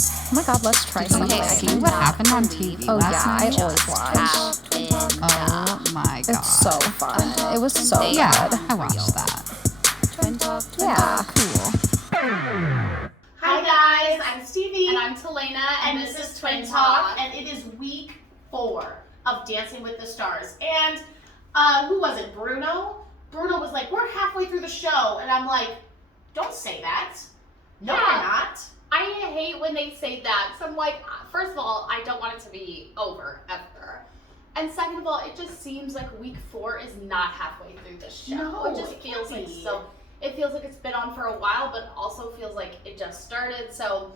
Oh my god, let's try something. See what happened on TV Oh last yeah, night? I always watch. Oh my god. It's so fun. It was so Yeah, good. I watched that. Yeah. Cool. Hi guys, I'm Stevie. And I'm Talena, and this is Twin Talk, and it is week 4 of Dancing with the Stars. And who was it? Bruno? Bruno was like, we're halfway through the show, and I'm like, don't say that. No, Yeah. we're not. I hate when they say that. So I'm like, first of all, I don't want it to be over ever. And second of all, it just seems like week 4 is not halfway through the show. No, it just it feels can't like be. so. It feels like it's been on for a while, but also feels like it just started. So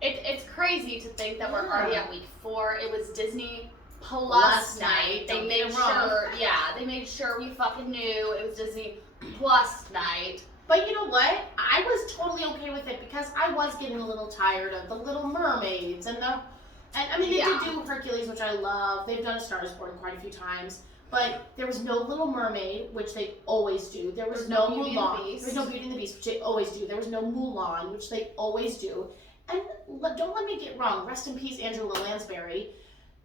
it's crazy to think that we're already at week 4. It was Disney Plus night. They Don't made get me wrong. sure, they made sure we fucking knew it was Disney Plus night. But you know what? I was totally okay with it because I was getting a little tired of the Little Mermaids and I mean they Yeah. did do Hercules, which I love. They've done A Star Is Born quite a few times. But there was no Little Mermaid, which they always do. There was no Beauty and the Mulan. Beast. There was no Beauty and the Beast, which they always do. There was no Mulan, which they always do. And don't let me get wrong. Rest in peace, Angela Lansbury.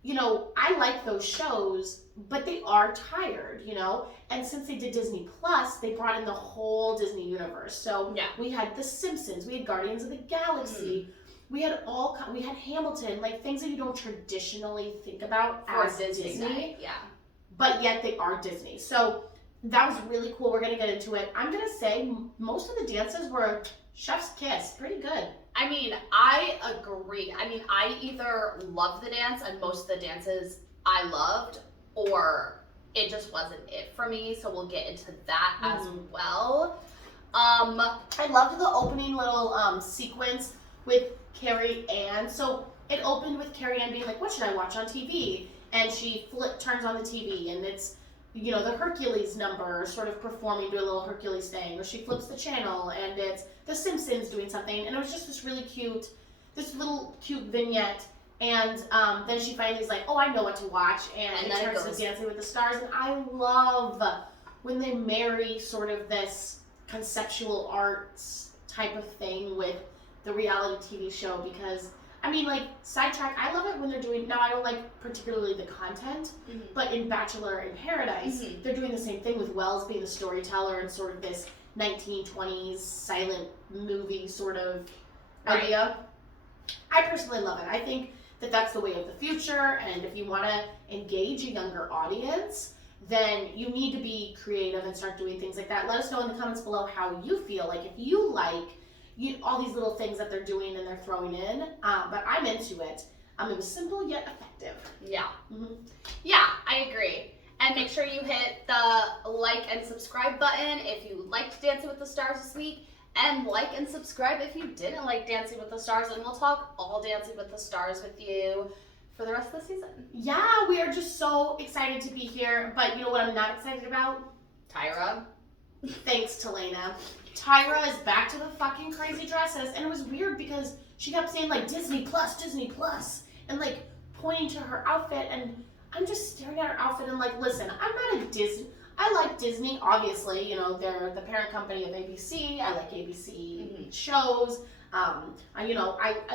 You know, I like those shows, but they are tired, you know? And since they did Disney Plus, they brought in the whole Disney universe. So Yeah. we had The Simpsons, we had Guardians of the Galaxy, we had Hamilton, like things that you don't traditionally think about For as Disney. night, yeah. But yet they are Disney. So that was really cool. We're going to get into it. I'm going to say most of the dances were chef's kiss. Pretty good. I mean, I agree. I mean, I either love the dance and most of the dances I loved, or it just wasn't it for me. So we'll get into that as well. I loved the opening little sequence with Carrie Ann. So it opened with Carrie Ann being like, what should I watch on TV? And she turns on the TV and it's, you know, the Hercules number sort of performing, doing a little Hercules thing. Or she flips the channel and it's The Simpsons doing something. And it was just this little cute vignette. And then she finally is like, oh, I know what to watch. And it turns to Dancing with the Stars. And I love when they marry sort of this conceptual arts type of thing with the reality TV show, because I mean, like, sidetrack, I love it when they're doing, now I don't like particularly the content, but in Bachelor in Paradise, they're doing the same thing with Wells being the storyteller and sort of this 1920s silent movie sort of idea. I personally love it. I think that that's the way of the future, and if you want to engage a younger audience, then you need to be creative and start doing things like that. Let us know in the comments below how you feel, like if you like all these little things that they're doing and they're throwing in, but I'm into it. It was simple yet effective. Yeah. Yeah, I agree. And make sure you hit the like and subscribe button if you liked Dancing with the Stars this week, and like and subscribe if you didn't like Dancing with the Stars, and we'll talk all Dancing with the Stars with you for the rest of the season. Yeah, we are just so excited to be here, but you know what I'm not excited about? Tyra. Thanks, Talena. Tyra is back to the fucking crazy dresses, and it was weird because she kept saying like Disney Plus, and like pointing to her outfit, and I'm just staring at her outfit and like, listen, I'm not a Disney. I like Disney, obviously, you know, they're the parent company of ABC. I like ABC shows. I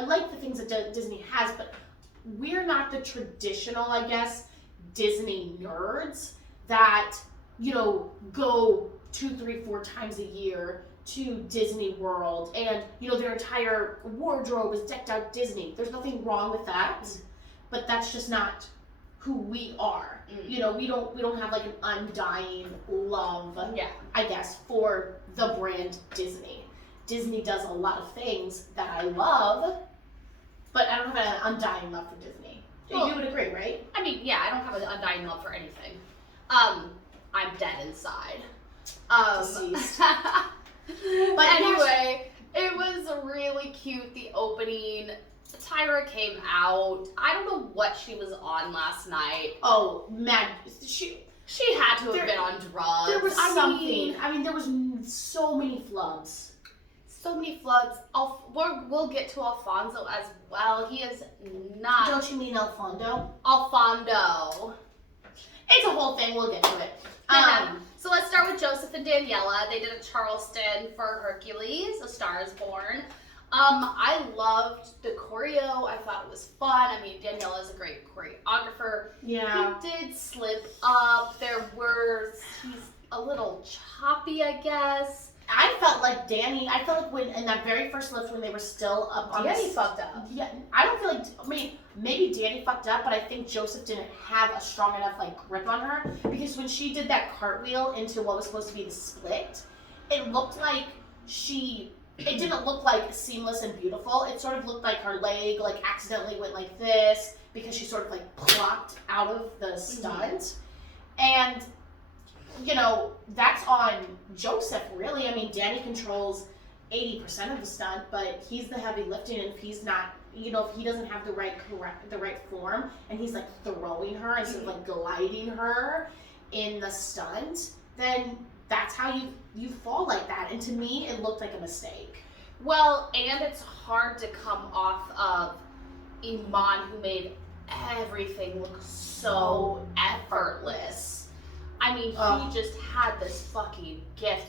like the things that Disney has, but we're not the traditional, I guess, Disney nerds that, you know, go 2, 3, 4 times a year to Disney World, and you know their entire wardrobe is decked out Disney. There's nothing wrong with that, but that's just not who we are. You know, we don't have like an undying love, I guess, for the brand Disney. Disney does a lot of things that I love, but I don't have an undying love for Disney. You would agree, right? I mean, yeah, I don't have an undying love for anything. I'm dead inside. Deceased. But anyway, it was really cute, the opening. Tyra came out. I don't know what she was on last night. Oh, mad. She had to have been on drugs. There was something. I mean, there was so many flubs. So many floods. We'll get to Alfonso as well. He is not. Don't you mean Alfondo? Alfondo. It's a whole thing. We'll get to it. So let's start with Joseph and Daniela. They did a Charleston for Hercules, A Star Is Born. I loved the choreo. I thought it was fun. I mean, Danielle is a great choreographer. Yeah. He did slip up. He's a little choppy, I guess. I felt like when in that very first lift when they were still up on Danny fucked up. Yeah, I don't feel like, maybe Danny fucked up, but I think Joseph didn't have a strong enough grip on her, because when she did that cartwheel into what was supposed to be the split, it looked like it didn't look seamless and beautiful. It sort of looked like her leg accidentally went like this because she sort of plopped out of the stunt. And that's on Joseph, really. I mean, Danny controls 80% of the stunt, but he's the heavy lifting, and if he's not, if he doesn't have the right form, and he's throwing her instead of gliding her in the stunt, then that's how you fall like that. And to me, it looked like a mistake. Well, and it's hard to come off of Iman, who made everything look so effortless. I mean, he just had this fucking gift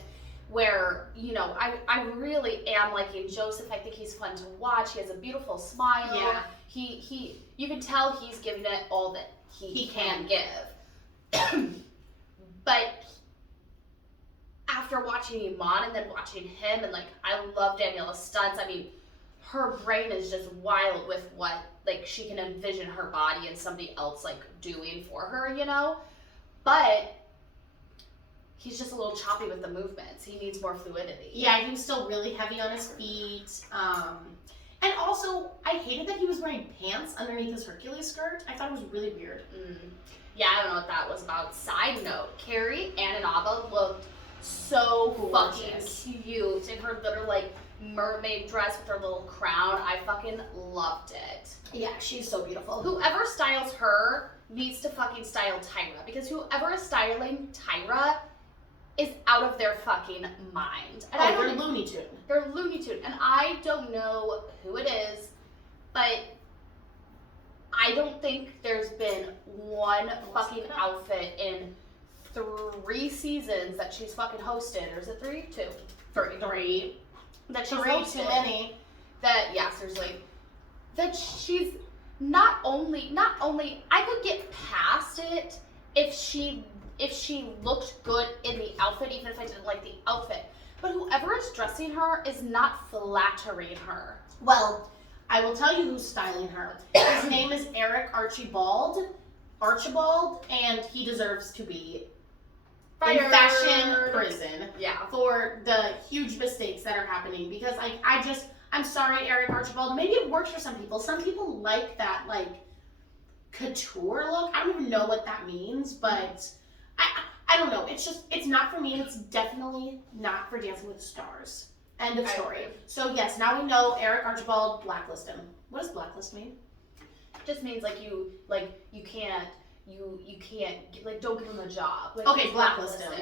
where, I really am liking Joseph. I think he's fun to watch. He has a beautiful smile. Yeah. You can tell he's giving it all that he can give. But after watching Iman and then watching him, and I love Daniela's stunts. I mean, her brain is just wild with what she can envision her body and somebody else doing for her, But he's just a little choppy with the movements. He needs more fluidity. Yeah, he was still really heavy on his feet. And also, I hated that he was wearing pants underneath his Hercules skirt. I thought it was really weird. Yeah, I don't know what that was about. Side note, Carrie Ananaba looked so gorgeous. Fucking cute in her little mermaid dress with her little crown. I fucking loved it. Yeah, she's so beautiful. Whoever styles her needs to fucking style Tyra, because whoever is styling Tyra is out of their fucking mind. And they're Looney Tune. They're Looney Tune, and I don't know who it is, but I don't think there's been one fucking outfit in 3 seasons that she's fucking hosted. Or is it 3? 2. 3. That she's hosted. Too many. Seriously. That she's not only I could get past it if she looked good in the outfit, even if I didn't like the outfit. But whoever is dressing her is not flattering her. Well, I will tell you who's styling her. His name is Eric Archibald, and he deserves to be in fashion prison for the huge mistakes that are happening. Because I'm sorry, Eric Archibald. Maybe it works for some people. Some people like that couture look. I don't even know what that means, but I don't know. It's not for me, and it's definitely not for Dancing with the Stars. End of story. So yes, now we know Eric Archibald, blacklist him. What does blacklist mean? It just means you can't don't give him a job. Okay, blacklist him.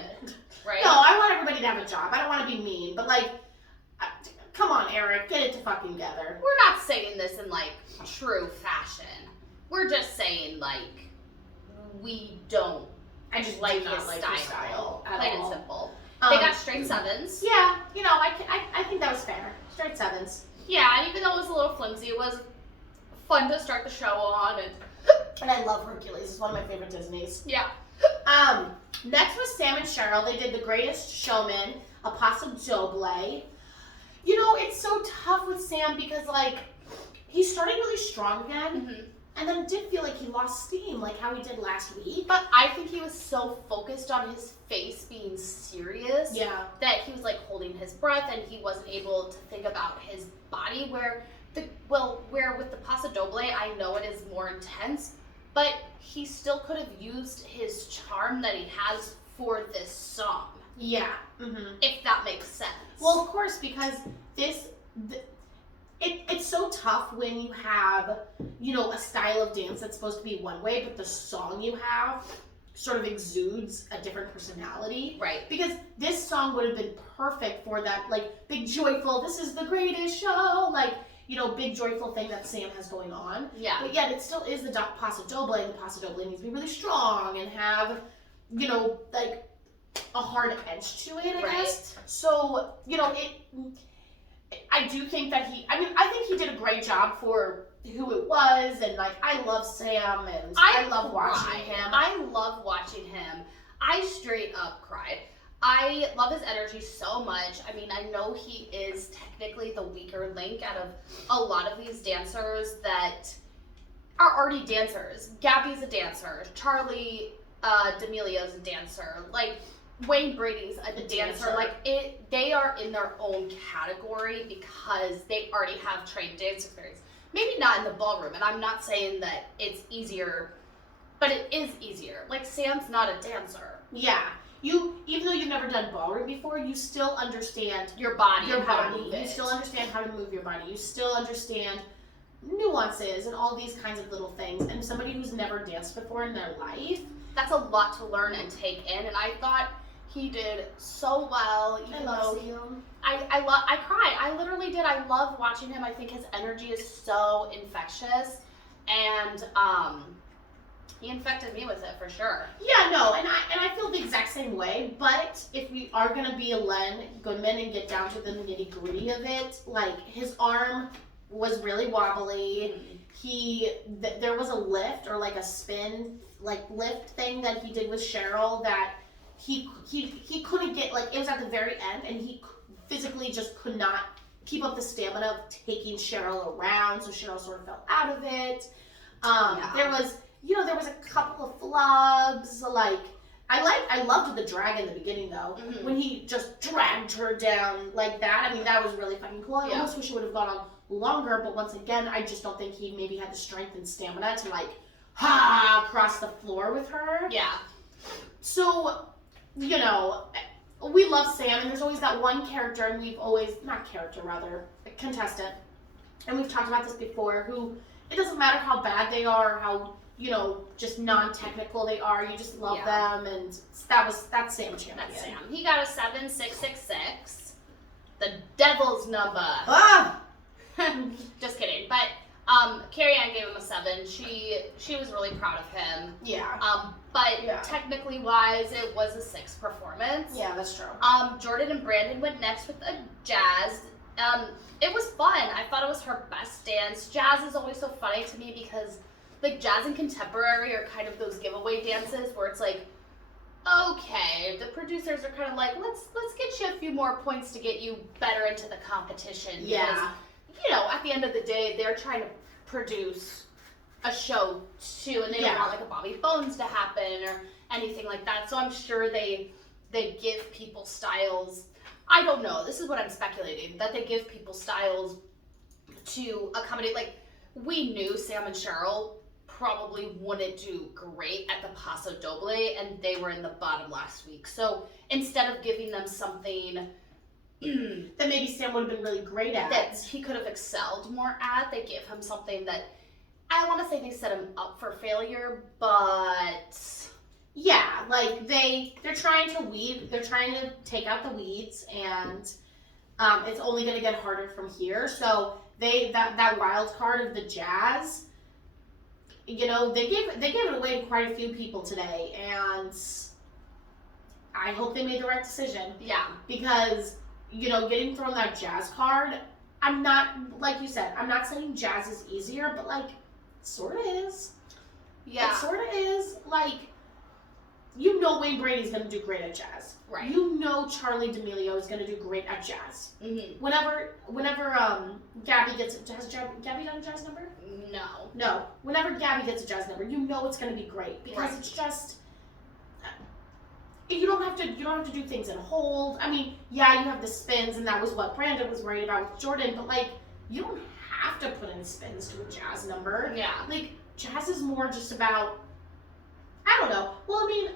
Right? No, I want everybody to have a job. I don't want to be mean, but come on, Eric, get it to fucking together. We're not saying this in true fashion. We're just saying we don't. I just like do not his like style. his style at Plain all. and simple. They got straight 7s. Yeah, I think that was fair. Straight 7s. Yeah, and even though it was a little flimsy, it was fun to start the show on. And I love Hercules. It's one of my favorite Disneys. Yeah. Next was Sam and Cheryl. They did The Greatest Showman, a Paso'd. It's so tough with Sam because he's starting really strong again. And then it did feel like he lost steam, how he did last week. But I think he was so focused on his face being serious that he was holding his breath, and he wasn't able to think about his body. Where with the Paso'd, I know it is more intense, but he still could have used his charm that he has for this song. Yeah. If that makes sense. Well, of course, because it's so tough when you have, a style of dance that's supposed to be one way, but the song you have sort of exudes a different personality. Right. Because this song would have been perfect for that, big joyful, this is the greatest show, big joyful thing that Sam has going on. Yeah. But yet it still is the Paso'd, and the Paso'd needs to be really strong and have, a hard edge to it, I guess. So, I do think that I think he did a great job for who it was, and like I love Sam, and I love watching him. I love watching him. I straight up cried. I love his energy so much. I mean, I know he is technically the weaker link out of a lot of these dancers that are already dancers. Gabby's a dancer. Charlie D'Amelio's a dancer. Like, Wayne Brady's a dancer. Like, they are in their own category because they already have trained dance experience. Maybe not in the ballroom, and I'm not saying that it's easier, but it is easier. Like, Sam's not a dancer. Yeah. Even though you've never done ballroom before, you still understand your body. You still understand how to move your body. You still understand nuances and all these kinds of little things. And somebody who's never danced before in their life, that's a lot to learn and take in. And I thought he did so well. I love him. I cried. I literally did. I love watching him. I think his energy is so infectious, and he infected me with it for sure. Yeah, no, and I feel the exact same way. But if we are gonna be a Len Goodman and get down to the nitty gritty of it, like his arm was really wobbly. There was a lift or like a spin, like lift thing that he did with Cheryl that he couldn't get, like it was at the very end, and he physically just could not keep up the stamina of taking Cheryl around, so Cheryl sort of fell out of it. There was a couple of flubs. Like I loved the drag in the beginning though, when he just dragged her down like that. I mean, that was really fucking cool. I almost wish it would have gone on longer, but once again, I just don't think he maybe had the strength and stamina to like cross the floor with her. Yeah. So, you know, we love Sam, and there's always that one character, and we've always, not character, rather, a contestant, and we've talked about this before, who, it doesn't matter how bad they are, how, you know, just non-technical they are, you just love them, and that's Sam Champion. That's Sam. He got a 7666, the devil's number. Just kidding, but Carrie Ann gave him a 7. She was really proud of him. Yeah. But technically wise, it was a 6 performance. Yeah, that's true. Jordan and Brandon went next with a jazz. It was fun. I thought it was her best dance. Jazz is always so funny to me because like jazz and contemporary are kind of those giveaway dances where it's like, okay, the producers are kind of like, let's get you a few more points to get you better into the competition. Yeah. Because, you know, at the end of the day, they're trying to produce a show too, and they don't want like a Bobby Bones to happen or anything like that. So I'm sure they give people styles. I don't know. This is what I'm speculating, that they give people styles to accommodate. Like, we knew Sam and Cheryl probably wouldn't do great at the Paso'd, and they were in the bottom last week. So instead of giving them something that maybe Sam would have been really great at, that he could have excelled more at, they gave him something that, I want to say they set him up for failure, but yeah, like they're trying to take out the weeds, and it's only going to get harder from here. So that wild card of the jazz, you know, they gave it away to quite a few people today, and I hope they made the right decision. Yeah, because, you know, getting thrown that jazz card, I'm not, like you said, I'm not saying jazz is easier, but like, sort of is. Yeah. It sort of is. Like, you know Wayne Brady's going to do great at jazz. Right. You know Charlie D'Amelio is going to do great at jazz. Mm-hmm. Whenever Gabby gets, has Gabby done a jazz number? No. Whenever Gabby gets a jazz number, you know it's going to be great, because it's just, you don't have to do things in hold. I mean, yeah, you have the spins, and that was what Brandon was worried about with Jordan, but like, you don't have to put in spins to a jazz number. Yeah. Like, jazz is more just about, I don't know. Well, I mean,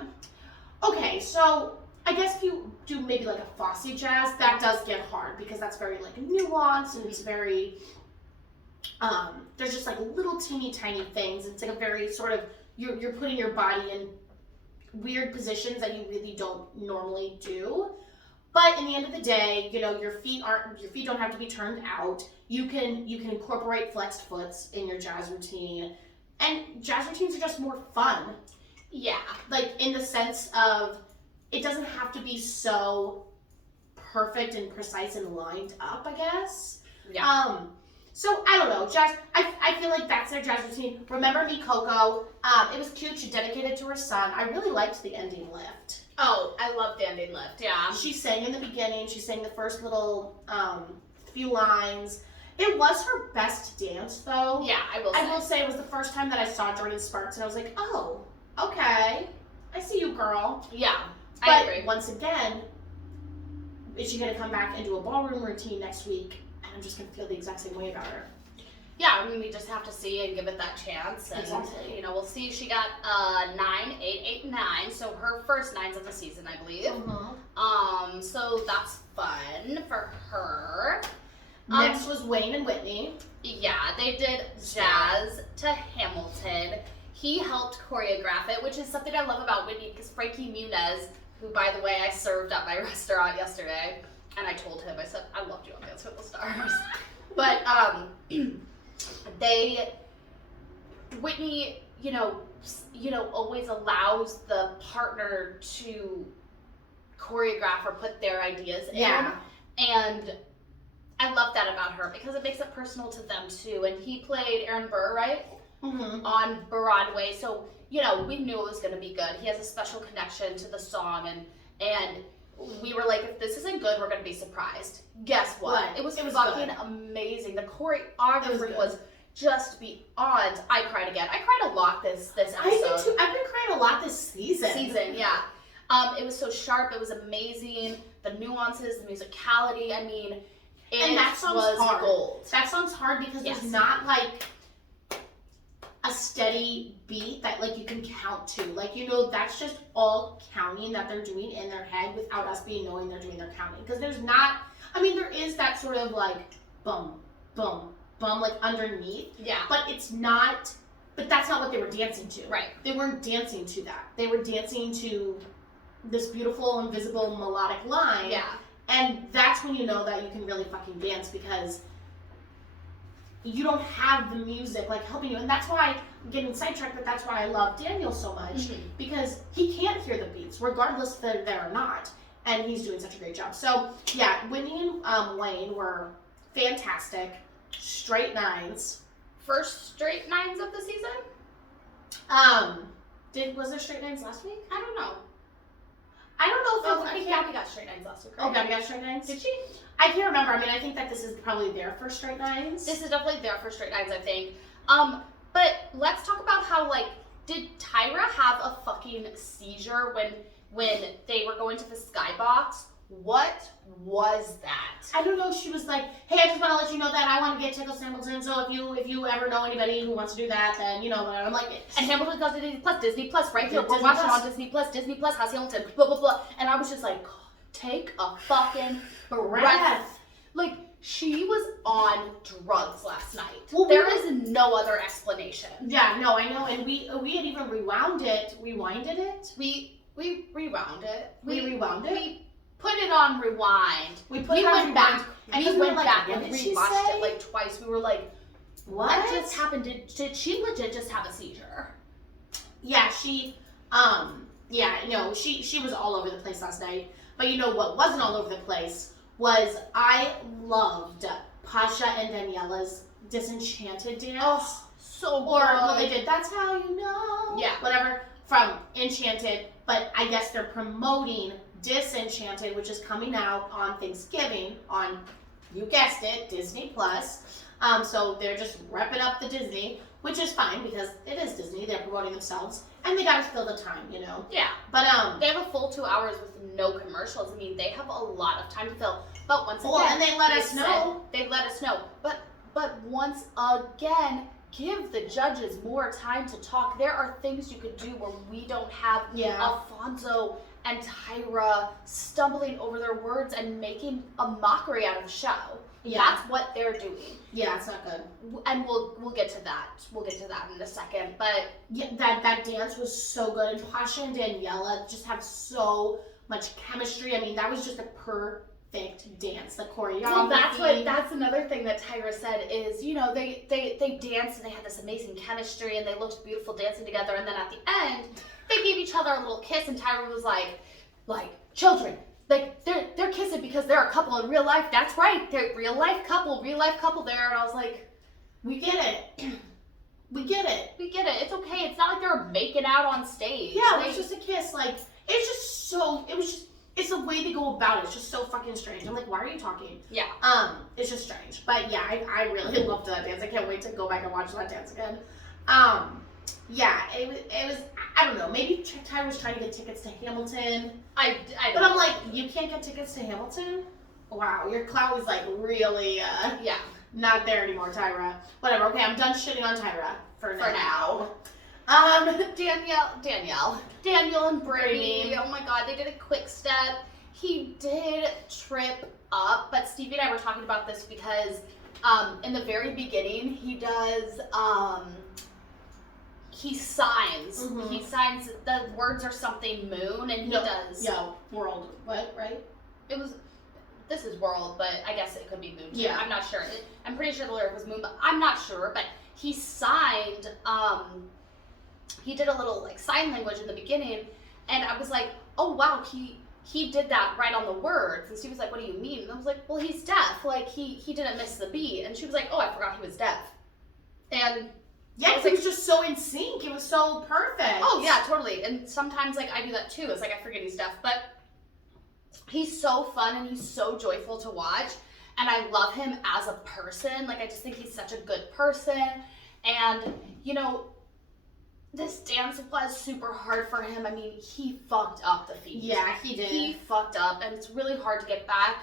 okay, so I guess if you do maybe like a Fosse jazz, that does get hard, because that's very like nuanced, and it's very, there's just like little teeny tiny things. It's like a very sort of, you're putting your body in weird positions that you really don't normally do. But in the end of the day, you know, your feet don't have to be turned out. You can incorporate flexed foots in your jazz routine. And jazz routines are just more fun. Yeah. Like, in the sense of, it doesn't have to be so perfect and precise and lined up, I guess. Yeah. So I don't know, jazz. I feel like that's their jazz routine. Remember Me Coco? It was cute. She dedicated it to her son. I really liked the ending lift. Oh, I love the ending lift. Yeah. She sang in the beginning. She sang the first little few lines. It was her best dance, though. Yeah, I will say it was the first time that I saw Jordan Sparks, and I was like, oh, okay, I see you, girl. Yeah, But I agree. once again, is she gonna come back and do a ballroom routine next week? And I'm just gonna feel the exact same way about her. Yeah, I mean, we just have to see and give it that chance. And, Exactly. you know, we'll see. She got 9, 8, 8, 9. So her first 9s of the season, I believe. So that's fun for her. Next was Wayne and Whitney. Yeah, they did Jazz to Hamilton. He helped choreograph it, which is something I love about Whitney, because Frankie Muniz, who, by the way, I served at my restaurant yesterday, and I told him, I said, I loved you on Dance with the Stars. But Whitney, always allows the partner to choreograph or put their ideas in. Yeah. And I love that about her because it makes it personal to them too. And he played Aaron Burr, right? On Broadway. So, we knew it was going to be good. He has a special connection to the song, and we were like, if this isn't good, we're going to be surprised. Guess what? It was fucking good. Amazing. The choreography was just beyond. I cried again. I cried a lot this episode. I did too. I've been crying a lot this season. Yeah. It was so sharp. It was amazing. The nuances, the musicality. I mean, And that song's was hard. gold. That song's hard because there's not like a steady beat that like you can count to. Like, that's just all counting that they're doing in their head without us knowing they're doing their counting. Because there's not, there is that sort of like bum, bum, bum, like underneath. Yeah. But that's not what they were dancing to. Right. They weren't dancing to that. They were dancing to this beautiful, invisible, melodic line. Yeah. And that's when you know that you can really fucking dance, because you don't have the music like helping you. And that's why I'm getting sidetracked, but that's why I love Daniel so much, because he can't hear the beats regardless if they're there or not. And he's doing such a great job. So yeah, Whitney and Wayne were fantastic. Straight 9s. First straight 9s of the season? Was there straight 9s last week? I don't know. I don't know if I think Gabby got straight 9s last week, right? Oh, Gabby got straight 9s? Did she? I can't remember. I think that this is probably their first straight 9s. This is definitely their first straight 9s, I think. But let's talk about how, did Tyra have a fucking seizure when they were going to the skybox? What was that? I don't know. She was like, hey, I just want to let you know that I want to get Tickle Hamilton, so if you ever know anybody who wants to do that, then, whatever. I'm like, and Hamilton does Disney Plus, right here. We're Disney watching Plus. on Disney Plus. Disney Plus has Hamilton, blah, blah, blah. And I was just like, take a fucking breath. Like, she was on drugs last night. Well, there is no other explanation. Yeah, no, I know. And we had even rewinded it. We rewound it. We rewound it. We put it on rewind. We went back. We went back what and did she rewatched say? it twice. We were like, what just happened? Did she legit just have a seizure? Yeah, she was all over the place last night. But what wasn't all over the place was I loved Pasha and Daniela's Disenchanted dance. Oh, so Or good. what they did, That's How You Know. Yeah. Whatever, from Enchanted. But I guess they're promoting Disenchanted, which is coming out on Thanksgiving on, you guessed it, Disney Plus. So they're just repping up the Disney, which is fine because it is Disney. They're promoting themselves, and they gotta fill the time, Yeah. But they have a full 2 hours with no commercials. I mean, they have a lot of time to fill. But once again, and they let us know. They let us know. But once again, give the judges more time to talk. There are things you could do where we don't have Alfonso and Tyra stumbling over their words and making a mockery out of the show. Yeah. That's what they're doing. Yeah, it's not good. And we'll get to that. We'll get to that in a second. But yeah, that dance was so good, and Pasha and Daniela just have so much chemistry. I mean, that was just a perfect dance. The choreography. Well, that's another thing that Tyra said is, they danced and they had this amazing chemistry and they looked beautiful dancing together, and then at the end they gave each other a little kiss and Tyra was like children, like they're kissing because they're a couple in real life. That's right, they're real life couple there. And I was like, we get it. We get it. we get it. It's okay. It's not like they're making out on stage. Yeah, Like, it was just a kiss. Like, it's just so, it's the way they go about it. It's just so fucking strange. I'm like, why are you talking? yeah. It's just strange. But yeah, I really loved that dance. I can't wait to go back and watch that dance again. Yeah, it was, I don't know, maybe Ty was trying to get tickets to Hamilton. I But I'm like, you can't get tickets to Hamilton? Wow, your clout is like really, yeah. not there anymore, Tyra. Whatever, okay, I'm done shitting on Tyra for now. Daniel and Brittany. Brittany. Oh my god, they did a quick step. He did trip up, but Stevie and I were talking about this because in the very beginning he does he signs. Mhm. He signs the words are something moon and he does World, what, right? this is world, but I guess it could be moon too. Yeah. I'm not sure. I'm pretty sure the lyric was moon, but I'm not sure. But he signed, he did a little like sign language in the beginning, and I was like, oh wow, he did that right on the words. And she was like, what do you mean? And I was like, well, he's deaf. Like he didn't miss the beat. And she was like, oh, I forgot he was deaf. And Yeah, because it was just so in sync. It was so perfect. oh yeah, totally. And sometimes like I do that too. It's like I forget he's deaf, but he's so fun and he's so joyful to watch. And I love him as a person. Like I just think he's such a good person. And you know, this dance was super hard for him. I mean, he fucked up the feet. Yeah, he did. He fucked up, and it's really hard to get back,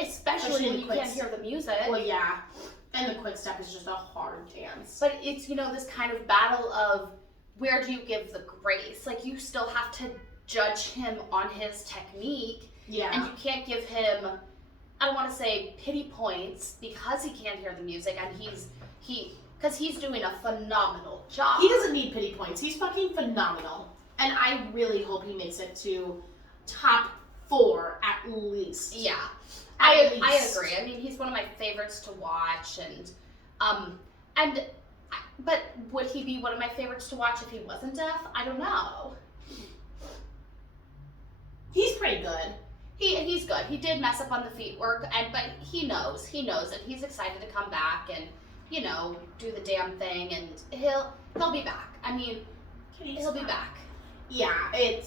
especially when you can't hear the music. Well, yeah. And the quick step is just a hard dance. But it's, you know, this kind of battle of where do you give the grace? Like, you still have to judge him on his technique. Yeah. And you can't give him, I don't want to say pity points because he can't hear the music and because he's doing a phenomenal job. He doesn't need pity points. He's fucking phenomenal. And I really hope he makes it to top 4 at least. Yeah. At I least. agree. I mean, he's one of my favorites to watch, but would he be one of my favorites to watch if he wasn't deaf? I don't know. He's pretty good. He's good. He did mess up on the feet work, but he knows, and he's excited to come back and, you know, do the damn thing, and he'll be back. I mean, he'll be back. Yeah, I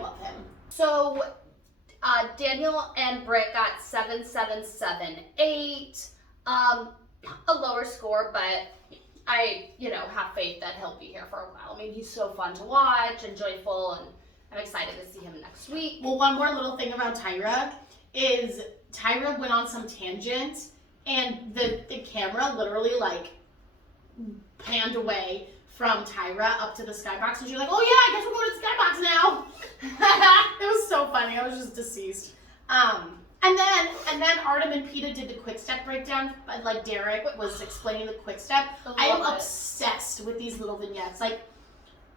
love him. So, Daniel and Britt got 7.778, a lower score, but I, have faith that he'll be here for a while. I mean, he's so fun to watch and joyful, and I'm excited to see him next week. Well, one more little thing about Tyra is Tyra went on some tangent, and the camera literally, panned away from Tyra up to the skybox, and she's like, oh yeah, I guess we're going to the skybox now. It was so funny. I was just deceased. And then Artem and Peta did the quick step breakdown, like Derek was explaining the quick step. I am obsessed with these little vignettes. Like,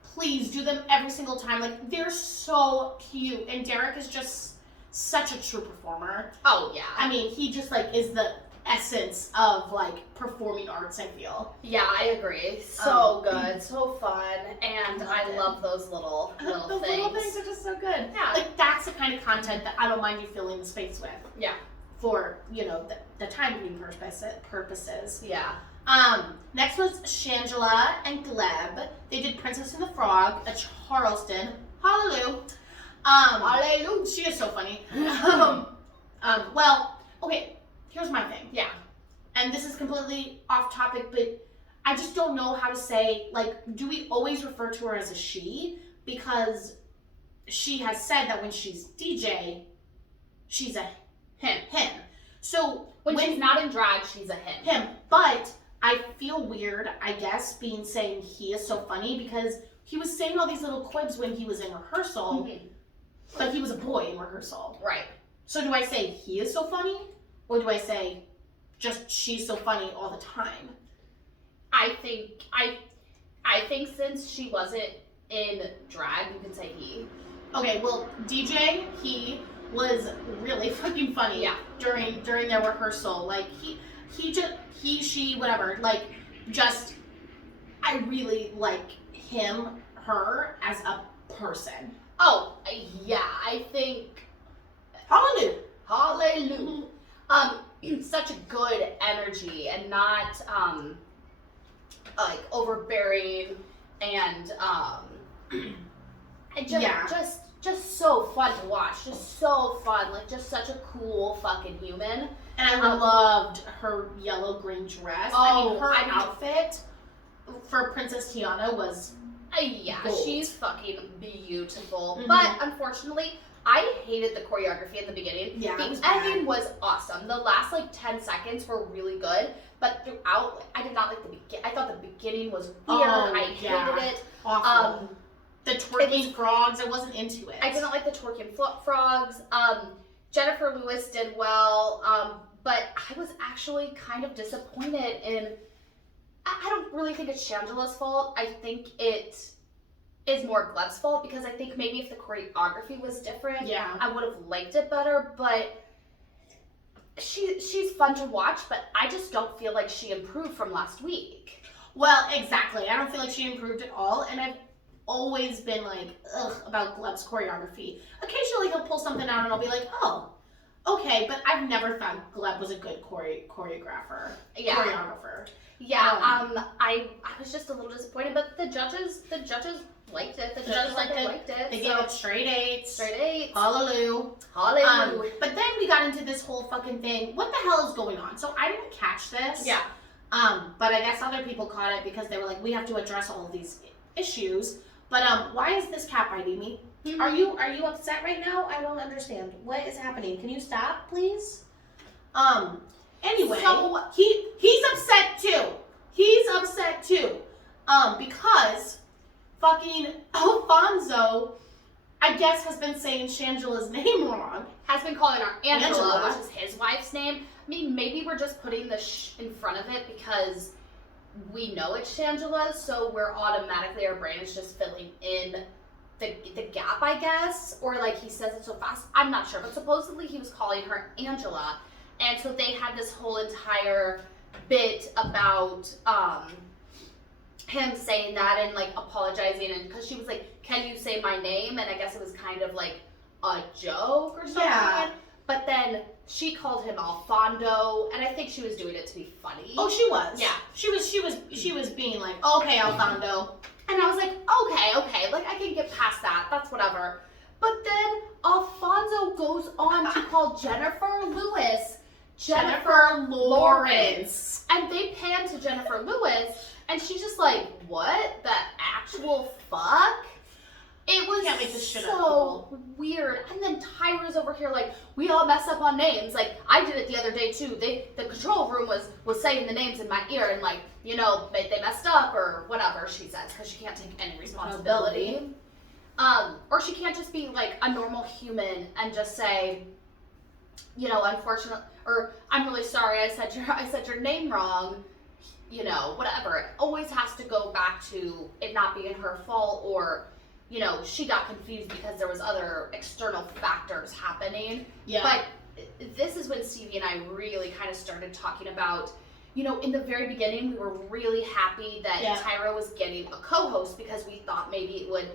please do them every single time. Like, they're so cute. And Derek is just such a true performer. Oh, yeah. I mean, he just, is the essence of, performing arts, I feel. Yeah, I agree. So good, so fun, and I love those little Those things. little things are just so good. Yeah. That's the kind of content that I don't mind you filling the space with. Yeah. For, the time being purposes. Yeah. Next was Shangela and Gleb. They did Princess and the Frog, a Charleston. Hallelujah. Hallelujah. She is so funny. Well, okay, here's my thing. Yeah. And this is completely off topic, but I just don't know how to say, do we always refer to her as a she? Because she has said that when she's DJ, she's a him. So When she's not in drag, she's a him. But I feel weird, I guess, saying he is so funny because he was saying all these little quibs when he was in rehearsal, but he was a boy in rehearsal. Right. So do I say he is so funny? Or do I say just she's so funny all the time? I think since she wasn't in drag, you can say he. Okay, well, DJ, he was really fucking funny. Yeah. During their rehearsal. She, whatever. I really like her as a person. Oh, yeah, I think Hallelujah. Hallelujah. Such a good energy and not like overbearing and just so fun to watch. Just so fun. Like just such a cool fucking human. And I loved her yellow green dress. Her outfit for Princess Tiana was gold. She's fucking beautiful. But unfortunately, I hated the choreography in the beginning. Yeah, the ending was awesome. The last like 10 seconds were really good, but throughout, I did not like the beginning. I thought the beginning was weird. I hated it. Awful. The twerking frogs, I wasn't into it. I didn't like the twerking frogs. Jennifer Lewis did well, but I was actually kind of disappointed in. I don't really think it's Shangela's fault. I think it is more Gleb's fault because I think maybe if the choreography was different, I would have liked it better. But she's fun to watch, but I just don't feel like she improved from last week. Well, exactly. I don't feel like she improved at all, and I've always been like, ugh, about Gleb's choreography. Occasionally he'll pull something out and I'll be like, oh, okay, but I've never thought Gleb was a good choreographer. Yeah, I was just a little disappointed, but the judges liked it. The judges liked it. They gave it straight eights. Hallelujah. But then we got into this whole fucking thing. What the hell is going on? So I didn't catch this. Yeah. But I guess other people caught it because they were like, we have to address all of these issues. But why is this cat biting me? Mm-hmm. Are you upset right now? I don't understand. What is happening? Can you stop, please? Anyway, so he's upset too. Because fucking Alfonso, I guess, has been saying Shangela's name wrong. Has been calling her Angela, which is his wife's name. I mean, maybe we're just putting the in front of it because we know it's Shangela's, so we're automatically, our brain is just filling in the gap, I guess. Or like he says it so fast, I'm not sure. But supposedly he was calling her Angela. And so they had this whole entire bit about him saying that and like apologizing, and because she was like, can you say my name? And I guess it was kind of like a joke or something. Yeah. But then she called him Alfondo, and I think she was doing it to be funny. Oh, she was. Yeah. She was being like, okay, Alfondo. And I was like, okay, like I can get past that. That's whatever. But then Alfonso goes on to call Jennifer Lewis Jennifer Lawrence. And they pan to Jennifer Lewis, and she's just like, what the actual fuck? It was so weird. And then Tyra's over here like, we all mess up on names. Like, I did it the other day too. The control room was saying the names in my ear and like, you know, they messed up or whatever she says, because she can't take any responsibility. Or she can't just be like a normal human and just say, you know, unfortunately, or I'm really sorry I said your name wrong, you know, whatever. It always has to go back to it not being her fault, or, you know, she got confused because there was other external factors happening. Yeah. But this is when Stevie and I really kind of started talking about, you know, in the very beginning, we were really happy that Tyra was getting a co-host because we thought maybe it would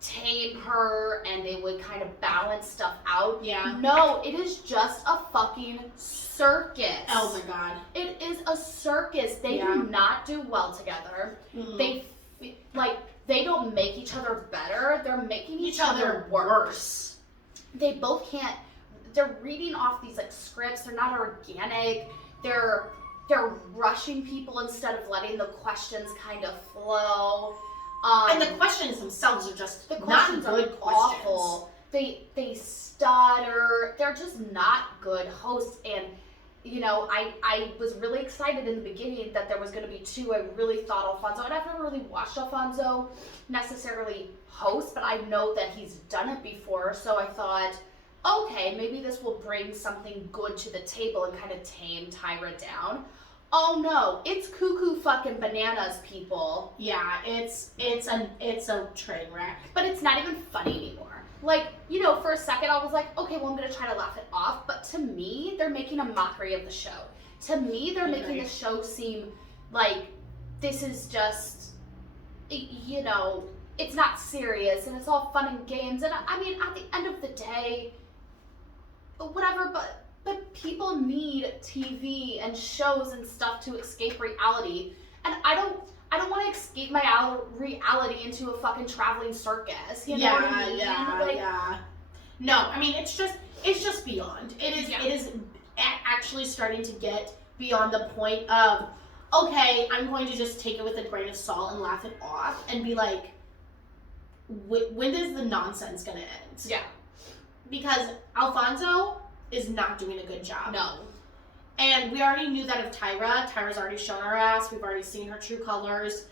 tame her and they would kind of balance stuff out. Yeah. No, it is just a fucking circus. Oh my god. It is a circus. They do not do well together. Mm-hmm. They don't make each other better. They're making each other worse. They both can't. They're reading off these like scripts. They're not organic. They're rushing people instead of letting the questions kind of flow. And the questions themselves are just not good awful. They stutter. They're just not good hosts. And you know, I was really excited in the beginning that there was going to be two. I really thought Alfonso, and I've never really watched Alfonso necessarily host, but I know that he's done it before. So I thought, okay, maybe this will bring something good to the table and kind of tame Tyra down. Oh no, it's cuckoo fucking bananas, people. Yeah, it's a train wreck. But it's not even funny anymore. Like, you know, for a second I was like, okay, well, I'm gonna try to laugh it off. But to me, they're making a mockery of the show. To me, they're making the show seem like this is just, you know, it's not serious and it's all fun and games. And I mean, at the end of the day, whatever, but people need TV and shows and stuff to escape reality, and I don't want to escape my reality into a fucking traveling circus. You know what I mean? Yeah. No, I mean it's just beyond. It is actually starting to get beyond the point of, okay, I'm going to just take it with a grain of salt and laugh it off and be like, when is the nonsense gonna end? Yeah. Because Alfonso is not doing a good job. No. And we already knew that of Tyra. Tyra's already shown her ass. We've already seen her true colors.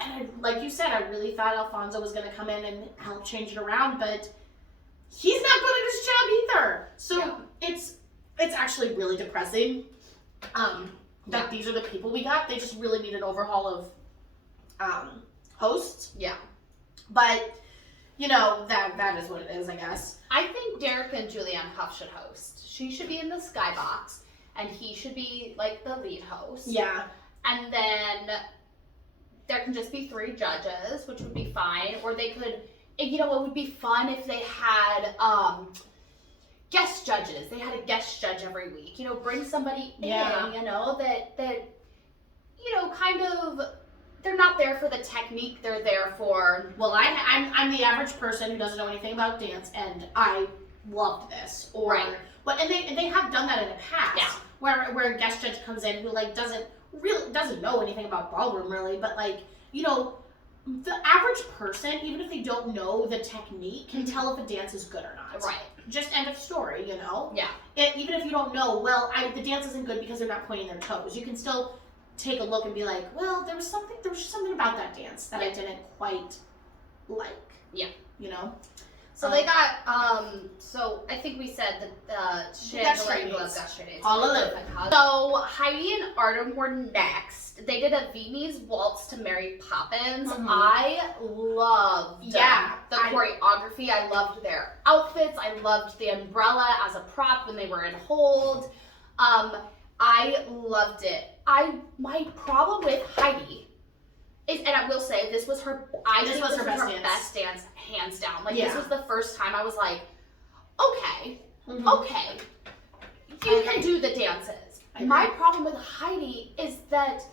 And like you said, I really thought Alfonso was gonna come in and help change it around, but he's not good at his job either. So it's actually really depressing. That these are the people we got. They just really need an overhaul of hosts. Yeah. But that is what it is, I guess. I think Derek and Julianne Hough should host. She should be in the skybox, and he should be like the lead host. Yeah. And then there can just be 3 judges, which would be fine. Or they could, it would be fun if they had guest judges. They had a guest judge every week. Bring somebody in, that kind of, they're not there for the technique. They're there for, well, I'm the average person who doesn't know anything about dance, and I loved this. Or right. But and they have done that in the past. Yeah. Where a guest judge comes in who like doesn't know anything about ballroom really, but like, the average person, even if they don't know the technique, can tell if a dance is good or not. Right. Just end of story, Yeah. Even if you don't know, well, the dance isn't good because they're not pointing their toes. You can still take a look and be like, well, there was something about that dance that I didn't quite like. Yeah. So they got, so I think we said that Chandler got straight A's. So Heidi and Artem were next. They did a Viennese waltz to Mary Poppins. Mm-hmm. I loved the choreography. I loved their outfits. I loved the umbrella as a prop when they were in hold. I loved it. My problem with Heidi is, and I will say, this was her best dance, hands down. Like, this was the first time I was like, okay, you can do the dances. My problem with Heidi is that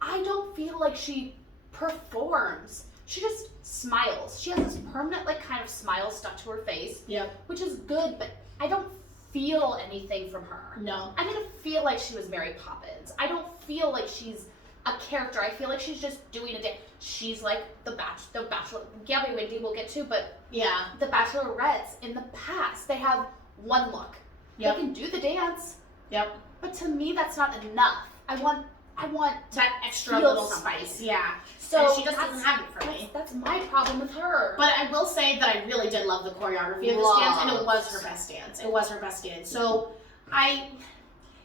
I don't feel like she performs. She just smiles. She has this permanent, like, kind of smile stuck to her face, which is good, but I don't feel anything from her. No. I didn't feel like she was Mary Poppins. I don't feel like she's a character. I feel like she's just doing a dance. She's like the Bachelor. Gabby Windy we'll get to, but the Bachelorettes in the past, they have one look. They can do the dance. But to me, that's not enough. I want that extra little spice. Yeah. So and she just doesn't have it for me. That's my problem with her. But I will say that I really did love the choreography of this dance, and it was her best dance. It was her best dance. So I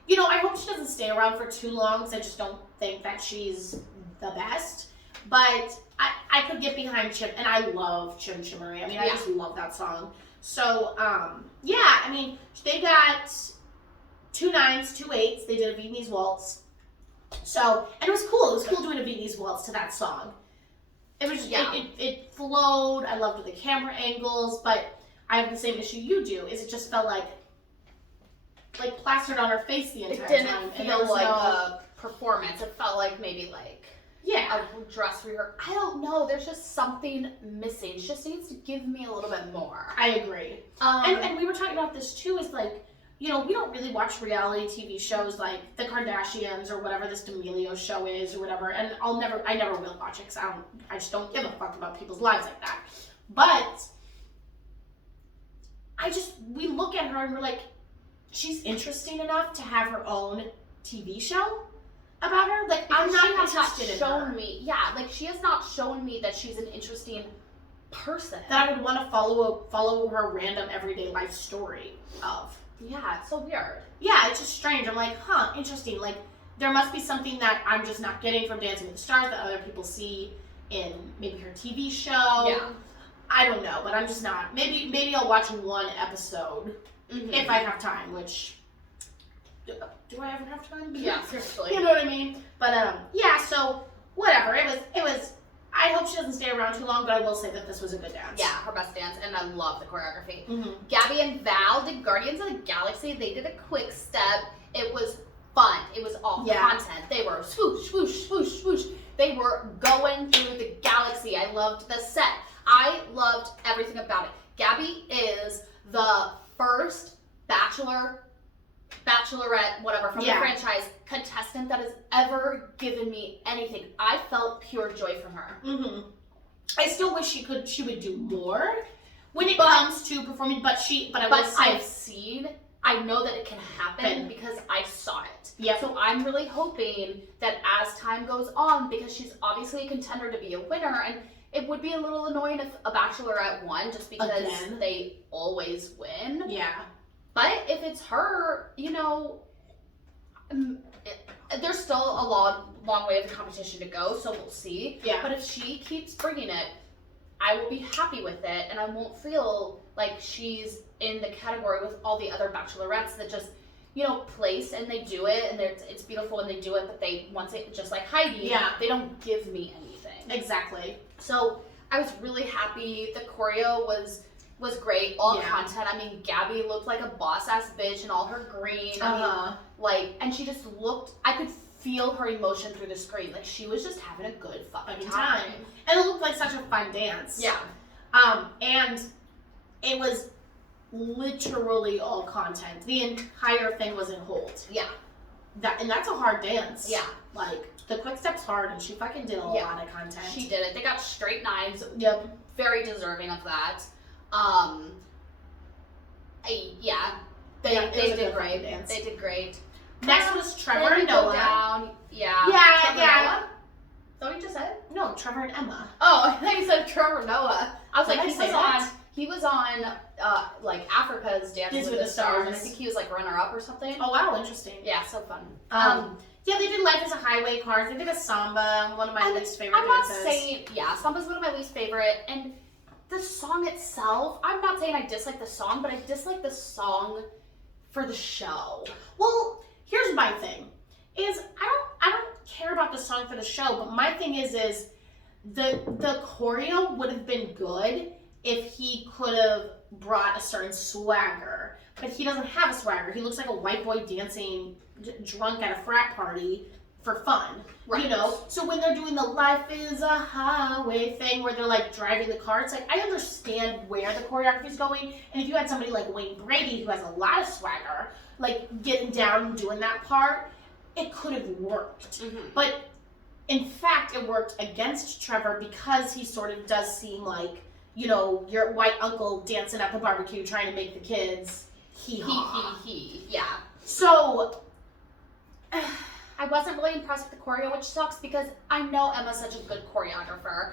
hope she doesn't stay around for too long, because I just don't think that she's the best. But I could get behind Chim, and I love Chim Chimmery. I mean, I just love that song. So, I mean, they got 2 9s, 2 8s. They did a Viennese waltz. So, and it was cool. It was cool doing a Viennese waltz to that song. It was, it flowed. I loved the camera angles, but I have the same issue you do, is it just felt like plastered on her face the entire time. It didn't feel like a performance. It felt like maybe a dress rehearsal. I don't know. There's just something missing. She just needs to give me a little bit more. I agree. And we were talking about this too, is we don't really watch reality TV shows like the Kardashians or whatever this D'Amelio show is or whatever. And I never will watch it because I just don't give a fuck about people's lives like that. But we look at her and we're like, she's interesting enough to have her own TV show about her. Like, I'm not interested in her. She has not shown me that she's an interesting person that I would want to follow her random everyday life story of. Yeah, it's so weird. Yeah, it's just strange. I'm like, interesting. Like, there must be something that I'm just not getting from Dancing with the Stars that other people see in maybe her TV show. Yeah. I don't know, but I'm just not. Maybe I'll watch 1 episode if I have time, which, do I ever have time? Yeah, seriously. You know what I mean? But, so, whatever. It was, I hope she doesn't doesn't stay around too long, but I will say that this was a good dance. Yeah, her best dance, and I love the choreography. Mm-hmm. Gabby and Val did Guardians of the Galaxy. They did a quick step. It was fun. It was all content. They were swoosh, swoosh, swoosh, swoosh. They were going through the galaxy. I loved the set. I loved everything about it. Gabby is the first bachelorette, whatever, from the franchise contestant that has ever given me anything. I felt pure joy from her. Mm-hmm. I still wish she would do more when it comes to performing, but I know that it can happen because I saw it. Yep. So I'm really hoping that as time goes on, because she's obviously a contender to be a winner, and it would be a little annoying if a bachelorette won just because they always win. Yeah. But if it's her, you know, there's still a long way of the competition to go, so we'll see. Yeah. But if she keeps bringing it, I will be happy with it, and I won't feel like she's in the category with all the other bachelorettes that just, you know, place and they do it, and it's beautiful when they do it, but once it, just like Heidi, they don't give me anything. Exactly. So I was really happy. The choreo was great. All content. I mean, Gabby looked like a boss-ass bitch in all her green. I mean, and she just looked, I could feel her emotion through the screen. Like, she was just having a good fucking time. And it looked like such a fun dance. Yeah. And it was literally all content. The entire thing was in hold. Yeah. And that's a hard dance. Yeah. Like, the quick step's hard, and she fucking did a lot of content. She did it. They got straight nines. Yep. Very deserving of that. They did great. They did great. Next was Trevor and Noah. Down. Yeah. Yeah. Is that what you just said? No, Trevor and Emma. Oh, I thought you said Trevor Noah. I was Did like, I he was on like Africa's Dancing with the Stars, and I think he was like runner-up or something. Oh wow, interesting. Yeah, so fun. Yeah, they did Life as a Highway Cars. They did a samba, one of my least favorite dances. I'm not saying, samba's one of my least favorite, and the song itself, I'm not saying I dislike the song, but I dislike the song for the show. Well, here's my thing, is I don't care about the song for the show, but my thing is the choreo would have been good if he could have brought a certain swagger, but he doesn't have a swagger. He looks like a white boy dancing drunk at a frat party for fun, you know? So when they're doing the Life is a Highway thing where they're like driving the car, it's like, I understand where the choreography is going, and if you had somebody like Wayne Brady who has a lot of swagger, like getting down and doing that part, it could have worked. But in fact, it worked against Trevor because he sort of does seem like, you know, your white uncle dancing at the barbecue trying to make the kids yeah. So I wasn't really impressed with the choreo, which sucks because I know Emma's such a good choreographer.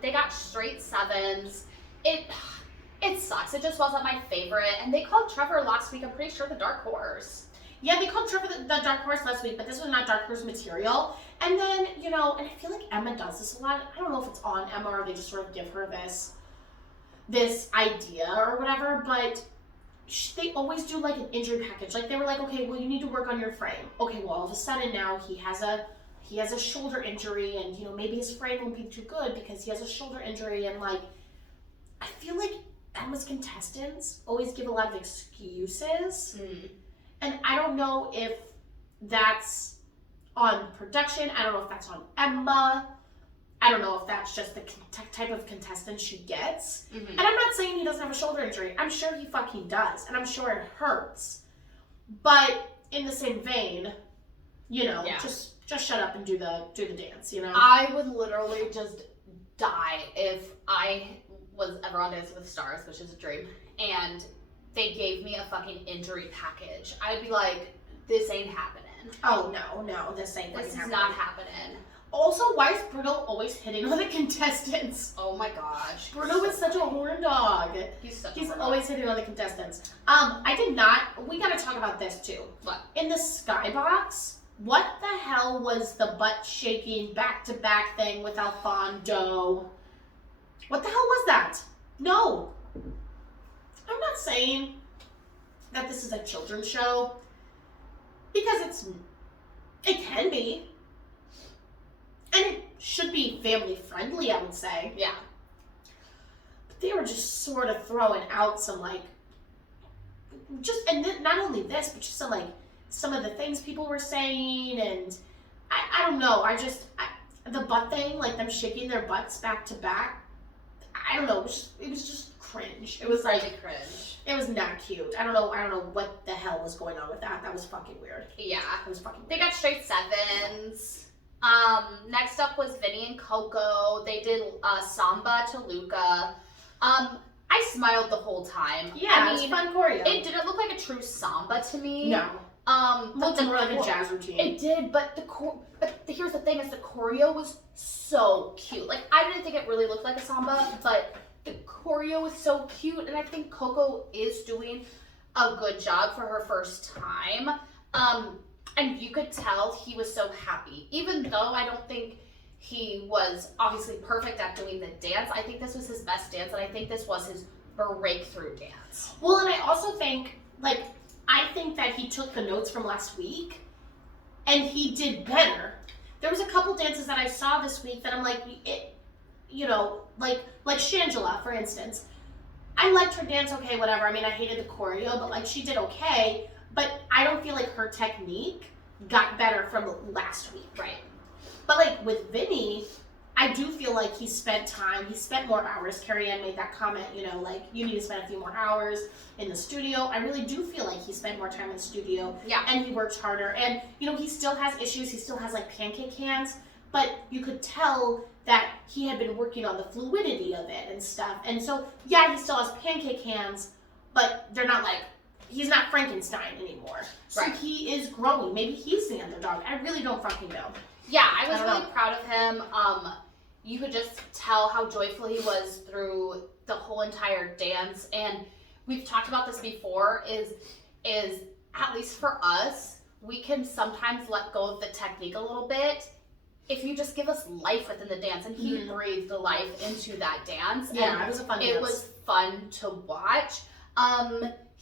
They got straight sevens. It sucks. It just wasn't my favorite. And they called Trevor last week, I'm pretty sure, the dark horse. Yeah, they called Trevor the dark horse last week, but this was not dark horse material. And then, you know, and I feel like Emma does this a lot. I don't know if it's on Emma or they just sort of give her this idea or whatever, but they always do like an injury package. Like they were like, okay, well, you need to work on your frame. Okay, well, all of a sudden now he has a shoulder injury, and you know, maybe his frame won't be too good because he has a shoulder injury. And like, I feel like Emma's contestants always give a lot of excuses. And I don't know if that's on production. I don't know if that's on Emma. I don't know if that's just the type of contestant she gets. And I'm not saying he doesn't have a shoulder injury. I'm sure he fucking does. And I'm sure it hurts. But in the same vein, you know, just shut up and do the dance, you know? I would literally just die if I was ever on Dancing with the Stars, which is a dream, and they gave me a fucking injury package. I'd be like, this ain't happening. Oh, no, this ain't This is happening. not happening. Also, why is Bruno always hitting on the contestants? Oh my gosh. Bruno is such a horn dog. He's always hitting on the contestants. We gotta talk about this too. What? In the skybox, what the hell was the butt shaking back-to-back thing with Alfonso? What the hell was that? No. I'm not saying that this is a children's show, because it can be. And should be family friendly, I would say. Yeah. But they were just sort of throwing out some like, not only this, but just some of the things people were saying, and I don't know. The butt thing, like them shaking their butts back to back. I don't know. It was just cringe. It was like really cringe. It was not cute. I don't know what the hell was going on with that. That was fucking weird. Yeah. It was fucking weird. They got straight 7s. Next up was Vinny and Coco. They did Samba to Luca. I smiled the whole time. Yeah, it was fun choreo. It didn't look like a true samba to me. No. Looked more like a jazz routine. It did, but here's the thing: is the choreo was so cute. Like I didn't think it really looked like a samba, but the choreo was so cute, and I think Coco is doing a good job for her first time. And you could tell he was so happy, even though I don't think he was obviously perfect at doing the dance. I think this was his best dance, and I think this was his breakthrough dance. Well, and I also think, I think that he took the notes from last week, and he did better. There was a couple dances that I saw this week that I'm like, like Shangela, for instance. I liked her dance, okay, whatever. I mean, I hated the choreo, but she did okay. But I don't feel like her technique got better from last week. Right. But with Vinny, I do feel like he spent more hours. Carrie Ann made that comment, you need to spend a few more hours in the studio. I really do feel like he spent more time in the studio. Yeah. And he worked harder. And, he still has issues. He still has pancake hands. But you could tell that he had been working on the fluidity of it and stuff. And so, yeah, he still has pancake hands, but they're not he's not Frankenstein anymore. So right. He is growing. Maybe he's the underdog. I really don't fucking know. Yeah, I was really proud of him. You could just tell how joyful he was through the whole entire dance. And we've talked about this before, is at least for us, we can sometimes let go of the technique a little bit if you just give us life within the dance. And he breathed the life into that dance. Yeah, and it was a fun dance. It was fun to watch.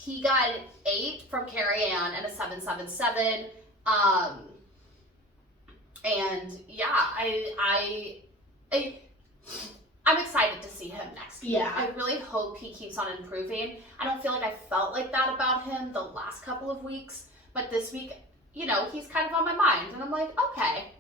He got an 8 from Carrie Ann and a 777. And yeah, I'm excited to see him next week. Yeah. I really hope he keeps on improving. I don't feel like I felt like that about him the last couple of weeks, but this week, he's kind of on my mind, and I'm like, okay,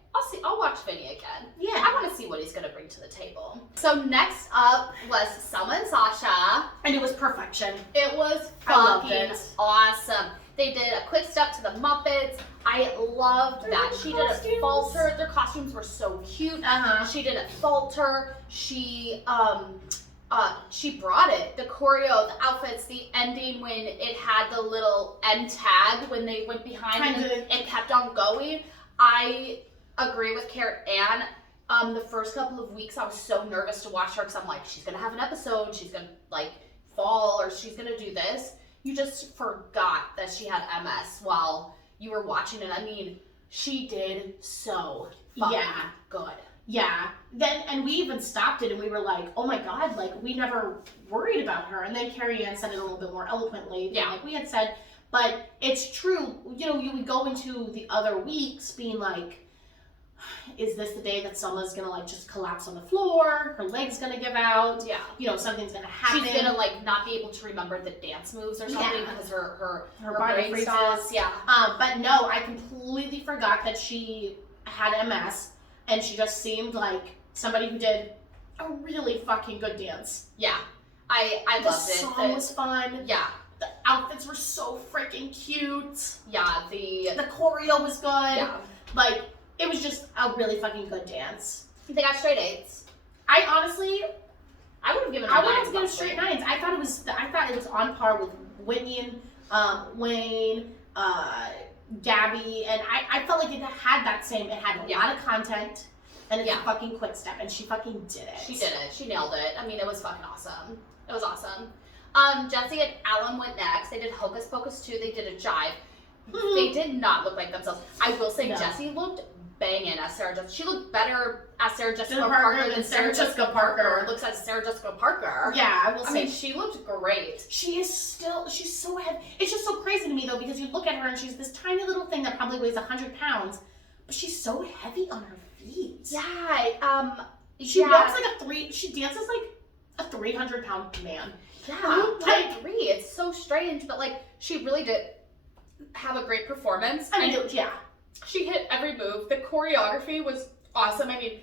I'll watch Vinny again. Yeah. I want to see what he's going to bring to the table. So next up was Selma and Sasha. And it was perfection. It was I loved fucking it. awesome. They did a quick step to the Muppets. I loved that. She didn't falter. Their costumes were so cute. She didn't falter. She brought it. The choreo, the outfits, the ending when it had the little end tag when they went behind and it kept on going. I agree with Carrie Ann. The first couple of weeks I was so nervous to watch her because I'm like, she's gonna have an episode, she's gonna fall, or she's gonna do this. You just forgot that she had MS while you were watching it. I mean, she did so fucking good. Yeah. And we even stopped it and we were like, oh my God, we never worried about her. And then Carrie Ann said it a little bit more eloquently than we had said. But it's true, you would go into the other weeks being like, is this the day that Selma's gonna just collapse on the floor? Her leg's gonna give out? Yeah. Something's gonna happen. She's gonna not be able to remember the dance moves or something because her body brain freezes. stops. Yeah. But no, I completely forgot that she had MS, and she just seemed like somebody who did a really fucking good dance. Yeah. I loved it. The song was fun. Yeah. The outfits were so freaking cute. Yeah. The choreo was good. Yeah. It was just a really fucking good dance. They got straight 8s. I honestly, I would have given. I would have given straight 9s. I thought it was on par with Whitney and Wayne, Gabby, and I felt like it had that same. It had a lot of content, and it's a fucking quick step, and she fucking did it. She did it. She nailed it. I mean, it was fucking awesome. It was awesome. Jesse and Alan went next. They did Hocus Pocus 2. They did a jive. They did not look like themselves. I will say, Jessie looked banging as Sarah Jessica. She looked better as Sarah Jessica Parker than Sarah Jessica Parker looks as Sarah Jessica Parker. Yeah, I will say. I mean, she looked great. She's so heavy. It's just so crazy to me, though, because you look at her and she's this tiny little thing that probably weighs 100 pounds, but she's so heavy on her feet. Yeah, She yeah. walks like she dances like a 300-pound man. Yeah, Like- I agree. It's so strange, but like she really did have a great performance. I mean, and yeah. she hit every move. The choreography was awesome. I mean,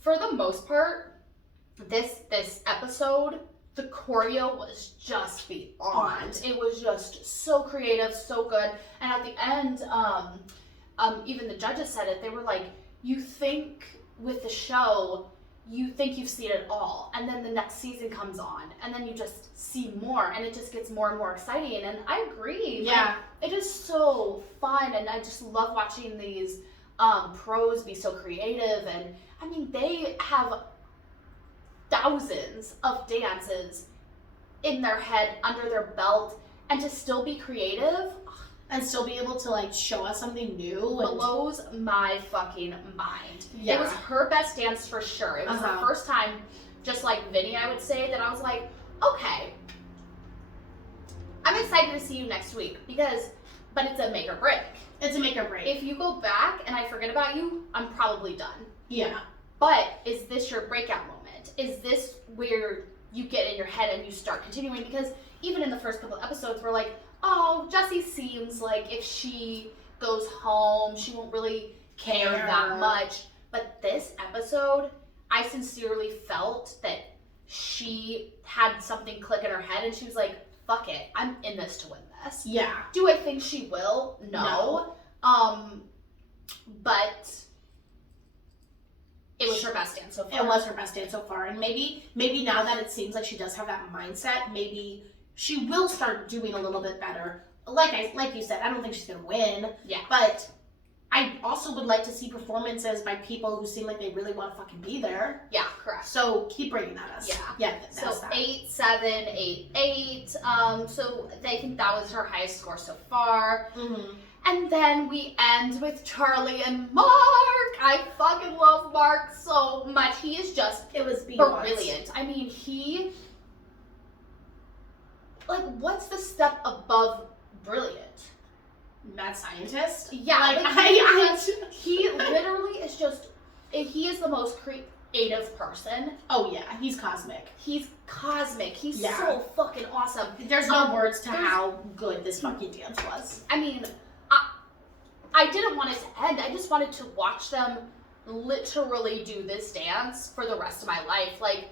for the most part, this episode, the choreo was just beyond. It was just so creative, so good. And at the end, even the judges said it. They were like, "You think with the show, you think you've seen it all, and then the next season comes on, and then you just see more, and it just gets more and more exciting." And I agree. Yeah. Like, it is so fun, and I just love watching these pros be so creative. And I mean, they have thousands of dances in their head, under their belt, and to still be creative And still be able to like show us something new. And blows my fucking mind. Yeah. It was her best dance for sure. It was the first time, just like Vinny, I would say, that I was like, okay, I'm excited to see you next week but it's a make or break. It's a make or break. If you go back and I forget about you, I'm probably done. Yeah. But is this your breakout moment? Is this where you get in your head and you start continuing? Because even in the first couple of episodes, we're like, oh, Jessie seems like if she goes home, she won't really care that much. But this episode, I sincerely felt that she had something click in her head and she was like, fuck it, I'm in this to win this. Yeah. Do I think she will? No. But it was her best dance so far. It was her best dance so far. And maybe now that it seems like she does have that mindset, maybe she will start doing a little bit better. Like you said, I don't think she's gonna win. Yeah. But I also would like to see performances by people who seem like they really want to fucking be there. Yeah, correct. So keep bringing that us. Yeah. Yeah. So 8, 7, 8, 8. So I think that was her highest score so far. Mm-hmm. And then we end with Charlie and Mark. I fucking love Mark so much. He is just It was beyond brilliant. I mean, what's the step above brilliant? Mad scientist. Yeah, like, he literally is just, he is the most creative person. Oh yeah, he's cosmic. He's cosmic. He's Yeah. so fucking awesome. There's no words to how good this fucking dance was. I mean, I didn't want it to end. I just wanted to watch them literally do this dance for the rest of my life. Like,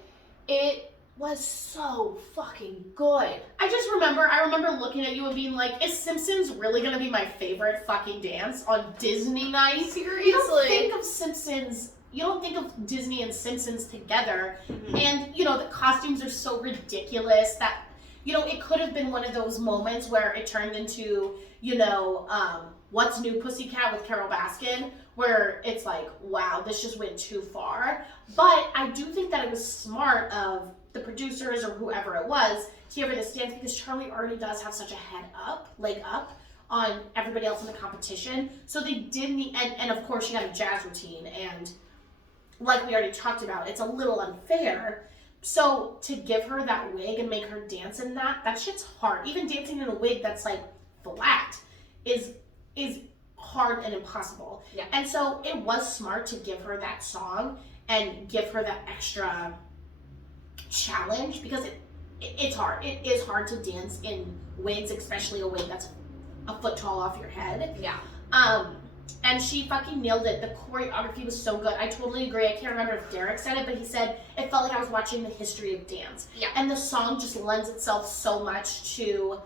it was so fucking good. I remember looking at you and being like, is Simpsons really gonna be my favorite fucking dance on Disney night? Seriously. You don't think of Simpsons, you don't think of Disney and Simpsons together. Mm-hmm. And, the costumes are so ridiculous that, it could have been one of those moments where it turned into, What's New Pussycat with Carol Baskin, where it's like, wow, this just went too far. But I do think that it was smart of the producers or whoever it was to give her this dance because Charlie already does have such a leg up on everybody else in the competition. So they did and of course she had a jazz routine, and like we already talked about, it's a little unfair. So to give her that wig and make her dance in that shit's hard. Even dancing in a wig that's like flat is hard and impossible. Yeah. And so it was smart to give her that song and give her that extra challenge because it's hard. It is hard to dance in wigs, especially a wig that's a foot tall off your head. Yeah. And she fucking nailed it. The choreography was so good. I totally agree. I can't remember if Derek said it, but he said it felt like I was watching the history of dance. Yeah. And the song just lends itself so much to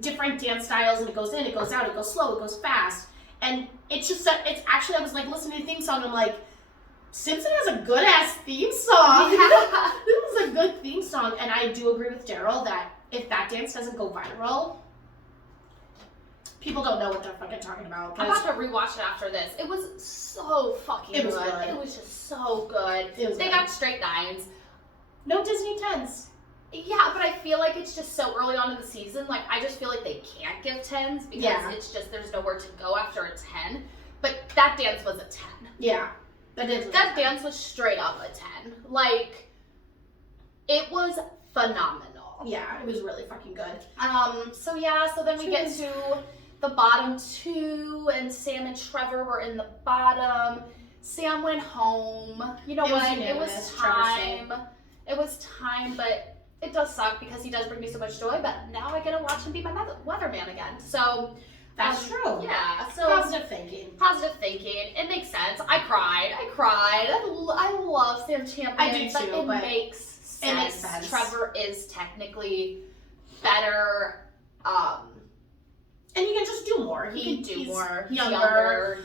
different dance styles, and it goes in, it goes out, it goes slow, it goes fast. And it's actually, I was like listening to the theme song, and I'm like, Simpson has a good ass theme song. Yeah. This is a good theme song. And I do agree with Daryl that if that dance doesn't go viral, people don't know what they're fucking talking about. I'm about to rewatch it after this. It was so fucking It was good. good. It was just so good. It was They good. got straight 9s. No Disney 10s. Yeah, but I feel like it's just so early on in the season. Like, I just feel like they can't give 10s because it's just, there's nowhere to go after a 10. But that dance was a 10. Yeah. That dance was straight up a 10. Like, it was phenomenal. Yeah, it was really fucking good. So then we get to the bottom 2, and Sam and Trevor were in the bottom. Sam went home. You know It was what? It unanimous. was Trevor time. It was time, but it does suck because he does bring me so much joy. But now I get to watch him be my weatherman again. So That's true. yeah. So Positive thinking. Positive thinking. It makes sense. I cried. I love Sam Champion. I do too, It but makes sense. it makes sense. Trevor is technically better. And he can just do more. He can do he's more. Younger.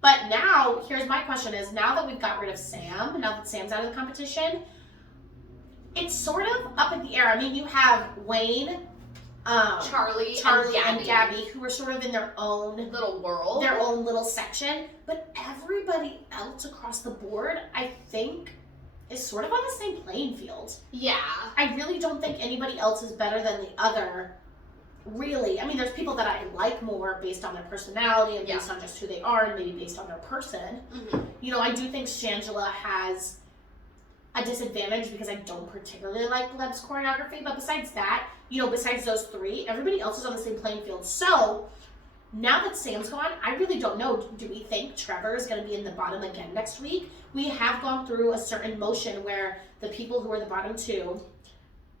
But now, here's my question is, now that we've got rid of Sam, now that Sam's out of the competition, it's sort of up in the air. I mean, you have Wayne, Charlie and Gabby, who are sort of in their own little world, their own little section. But everybody else across the board, I think, is sort of on the same playing field. Yeah. I really don't think anybody else is better than the other. Really, I mean, there's people that I like more based on their personality and based on just who they are, and maybe based on their person. Mm-hmm. You know, I do think Shangela has a disadvantage because I don't particularly like Leb's choreography. But besides that, you know, besides those three, everybody else is on the same playing field. So now that Sam's gone, I really don't know. Do we think Trevor is going to be in the bottom again next week? We have gone through a certain motion where the people who are the bottom two,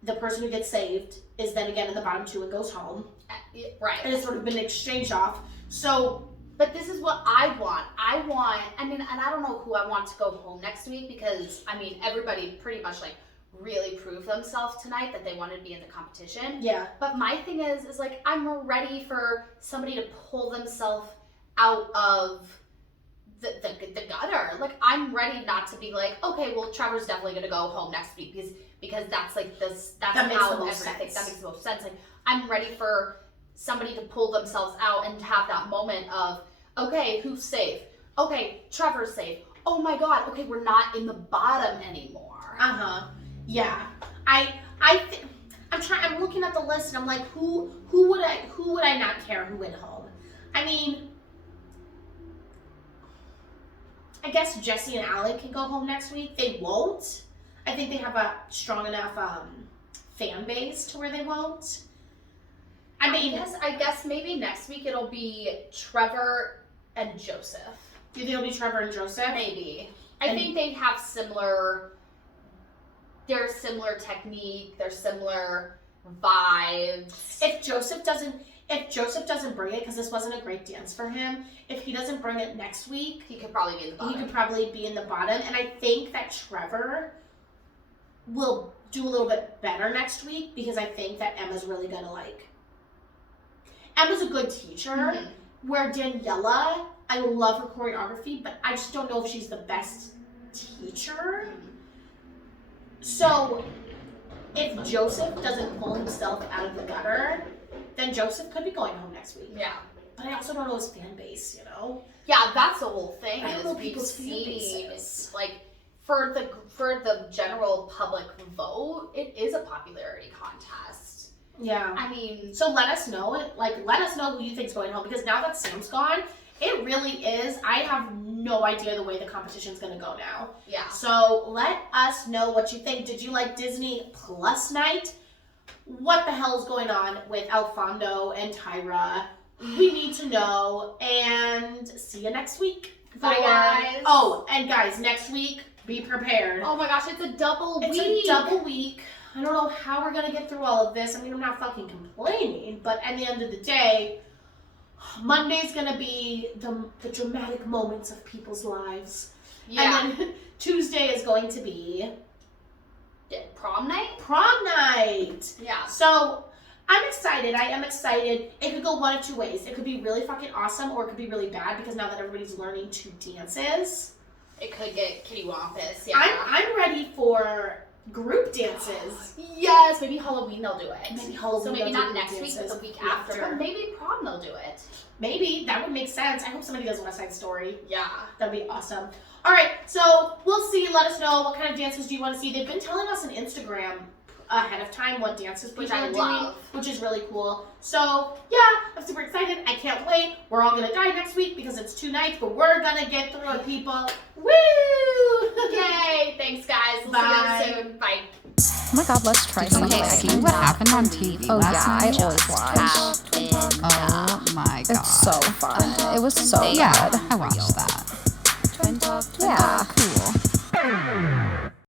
the person who gets saved is then again in the bottom two and goes home. Right. And it's sort of been exchanged off. So, but this is what I want. I mean, and I don't know who I want to go home next week because, I mean, everybody pretty much like really proved themselves tonight that they wanted to be in the competition. yeah. But my thing is like, I'm ready for somebody to pull themselves out of the gutter. Like, I'm ready not to be like, okay, well, Trevor's definitely going to go home next week because that's like this, that's That makes how the most everything, sense. that makes the most sense. Like, I'm ready for somebody to pull themselves out and have that moment of, okay, who's safe? Okay, Trevor's safe. Oh my God, okay, we're not in the bottom anymore. Yeah. I'm looking at the list and I'm like, who would I not care who went home? I mean, I guess Jesse and Alec can go home next week. They won't. I think they have a strong enough fan base to where they won't. I mean, I guess maybe next week it'll be Trevor and Joseph. do you think it'll be Trevor and Joseph? Maybe. I think they have similar technique, they're similar vibes. If Joseph doesn't bring it, because this wasn't a great dance for him, if he doesn't bring it next week, He could probably be in the bottom. he could probably be in the bottom. And I think that Trevor will do a little bit better next week because I think that Emma's really gonna Emma's a good teacher, Mm-hmm. where Daniela, I love her choreography, but I just don't know if she's the best teacher. So if Joseph doesn't pull himself out of the gutter, then Joseph could be going home next week. Yeah. But I also don't know his fan base, you know? Yeah, that's the whole thing. I don't is know we've people's fan seen bases. like for the general public vote, it is a popularity contest. Yeah. I mean, So let us know who you think's going home, because now that Sam's gone, it really is. I have no idea the way the competition's gonna go now. yeah. So let us know what you think. Did you like Disney Plus night? What the hell is going on with Alfondo and Tyra? We need to know, and see you next week. Bye, guys. Oh, and guys, next week, be prepared. Oh my gosh, it's a double week. It's a double week. I don't know how we're gonna get through all of this. I mean, I'm not fucking complaining, but at the end of the day, Monday's gonna be the dramatic moments of people's lives. Yeah. And then Tuesday is going to be Prom night? prom night. Yeah. So I'm excited. I am excited. It could go one of two ways. It could be really fucking awesome, or it could be really bad, because now that everybody's learning two dances, It could get kittywampus, yeah. I'm ready for group dances. Yes, maybe Halloween they'll do it. Maybe Halloween So maybe they'll not do next week, but dances the week after. But maybe prom they'll do it. Maybe. That would make sense. I hope somebody does West Side Story. Yeah. That'd be awesome. All right, so we'll see. Let us know what kind of dances do you want to see. They've been telling us on Instagram ahead of time what dances Which people I are love. doing, which is really cool. So yeah, I'm super excited. I can't wait. We're all gonna die next week because it's 2 nights, but we're gonna get through it, people. Woo! Yay! Thanks, guys. We'll Bye. see you soon. Bye. Oh my God, let's try something. See what happened on TV Oh last yeah, I night? always watch. Oh my God. It's so fun. It was so Yeah, good. I watched that. Yeah. Cool.